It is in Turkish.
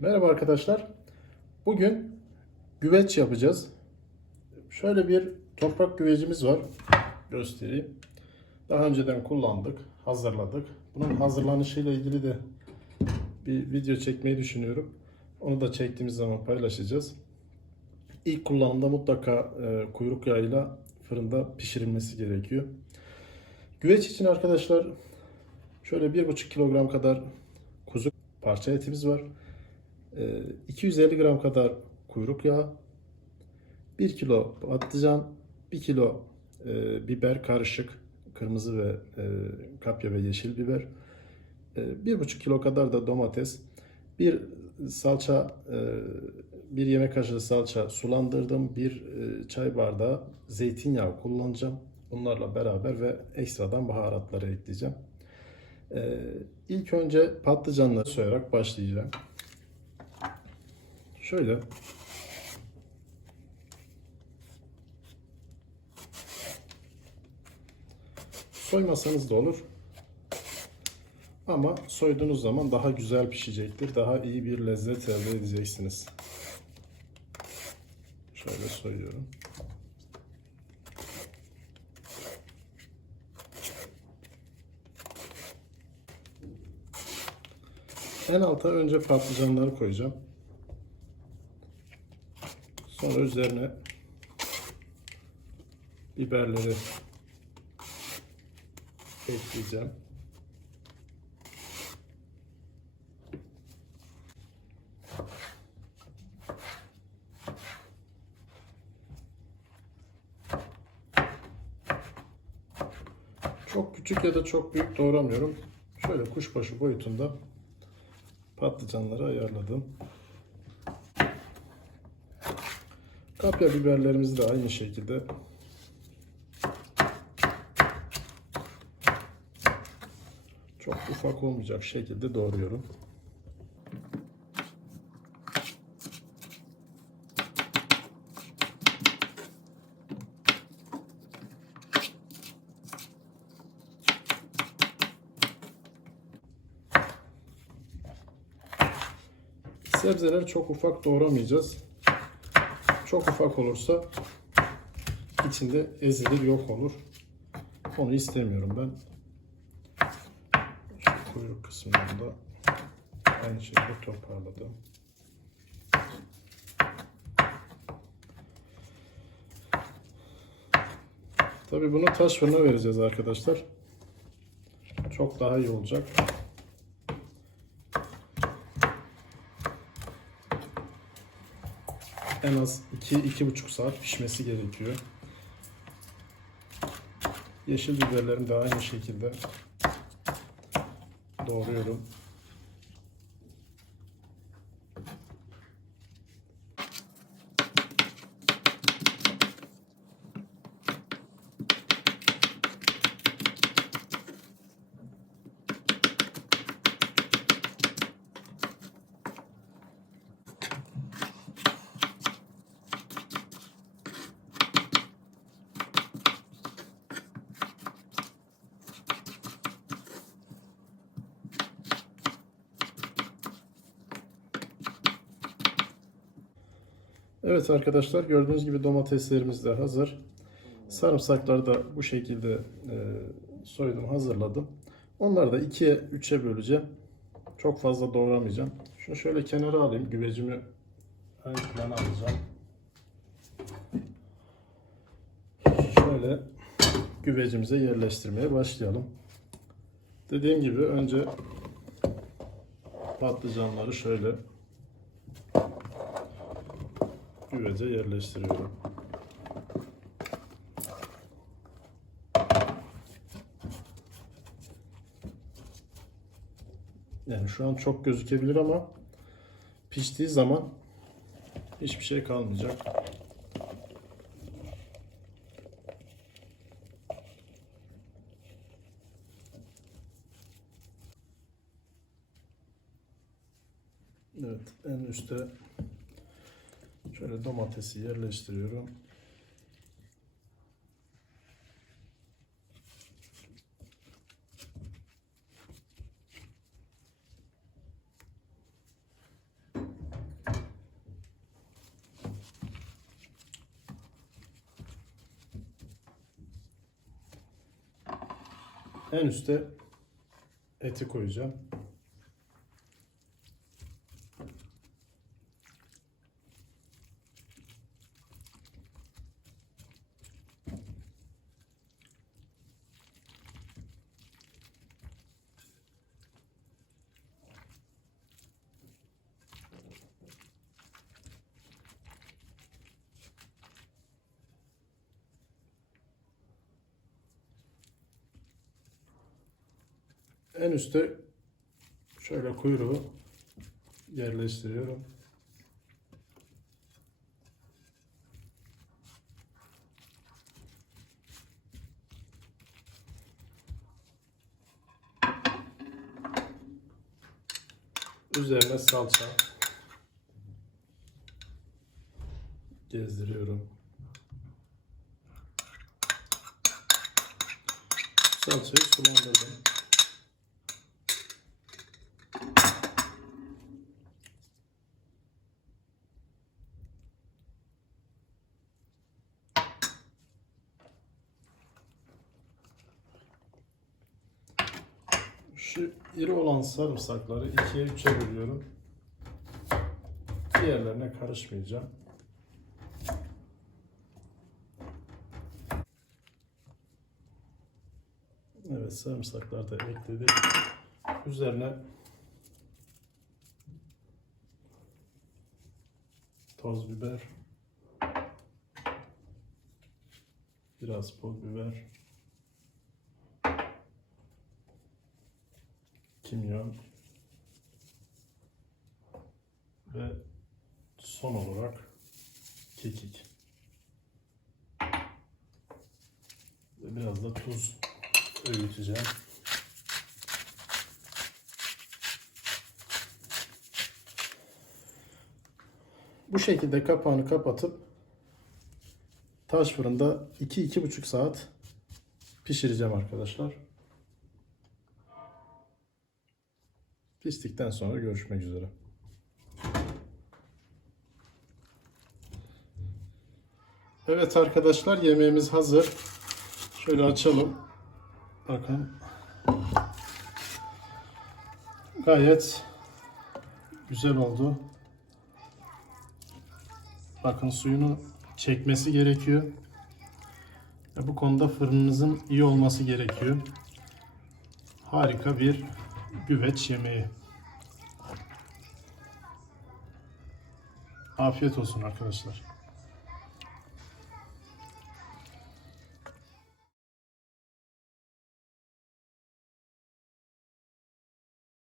Merhaba arkadaşlar. Bugün güveç yapacağız. Şöyle bir toprak güvecimiz var. Göstereyim. Daha önceden kullandık, hazırladık. Bunun hazırlanışıyla ilgili de bir video çekmeyi düşünüyorum. Onu da çektiğimiz zaman paylaşacağız. İlk kullanımda mutlaka e, kuyruk yağıyla fırında pişirilmesi gerekiyor. Güveç için arkadaşlar şöyle 1,5 kilogram kadar kuzu parça etimiz var. Ee, 250 gram kadar kuyruk yağı, 1 kilo patlıcan, 1 kilo e, biber karışık, kırmızı ve e, kapya ve yeşil biber, e, 1,5 kilo kadar da domates, bir salça, e, bir yemek kaşığı salça sulandırdım, bir e, çay bardağı zeytinyağı kullanacağım. Bunlarla beraber ve ekstradan baharatları ekleyeceğim. Ee, ilk önce patlıcanları soyarak başlayacağım. Şöyle soymasanız da olur. Ama soyduğunuz zaman daha güzel pişecektir. Daha iyi bir lezzet elde edeceksiniz. Şöyle soyuyorum. En alta önce patlıcanları koyacağım. Sonra üzerine biberleri ekleyeceğim. Çok küçük ya da çok büyük doğramıyorum. Şöyle kuşbaşı boyutunda patlıcanları ayarladım. Kapya biberlerimizi de aynı şekilde çok ufak olmayacak şekilde doğruyorum. Sebzeleri çok ufak doğramayacağız. Çok ufak olursa içinde ezilir yok olur. Onu istemiyorum ben. Şu kuyruk kısmını da aynı şekilde toparladım. Tabi bunu taş fırına vereceğiz arkadaşlar. Çok daha iyi olacak. En az 2-2,5 saat pişmesi gerekiyor. Yeşil biberlerimi de aynı şekilde doğruyorum. Evet arkadaşlar gördüğünüz gibi domateslerimiz de hazır. Sarımsakları da bu şekilde e, soydum hazırladım. Onları da 2'ye 3'e böleceğim. Çok fazla doğramayacağım. Şunu şöyle kenara alayım. Güvecimi ön plana alacağım. Şöyle güvecimize yerleştirmeye başlayalım. Dediğim gibi önce patlıcanları şöyle güvece yerleştiriyorum. Yani şu an çok gözükebilir ama piştiği zaman hiçbir şey kalmayacak. Evet, en üstte Şöyle domatesi yerleştiriyorum. En üste eti koyacağım. En üste şöyle kuyruğu yerleştiriyorum. Üzerine salça gezdiriyorum. Salçayı sulandırdım. Şu iri olan sarımsakları ikiye üçe bölüyorum. Diğerlerine karışmayacağım. Evet sarımsaklar da ekledik. Üzerine toz biber, biraz pul biber, kimyon ve son olarak kekik ve biraz da tuz öğüteceğim. Bu şekilde kapağını kapatıp taş fırında 2-2,5 saat pişireceğim arkadaşlar. Piştikten sonra görüşmek üzere. Evet arkadaşlar yemeğimiz hazır. Şöyle açalım. Bakın. Gayet güzel oldu. Bakın suyunu çekmesi gerekiyor. Bu konuda fırınınızın iyi olması gerekiyor. Harika bir güveç yemeği. Afiyet olsun arkadaşlar.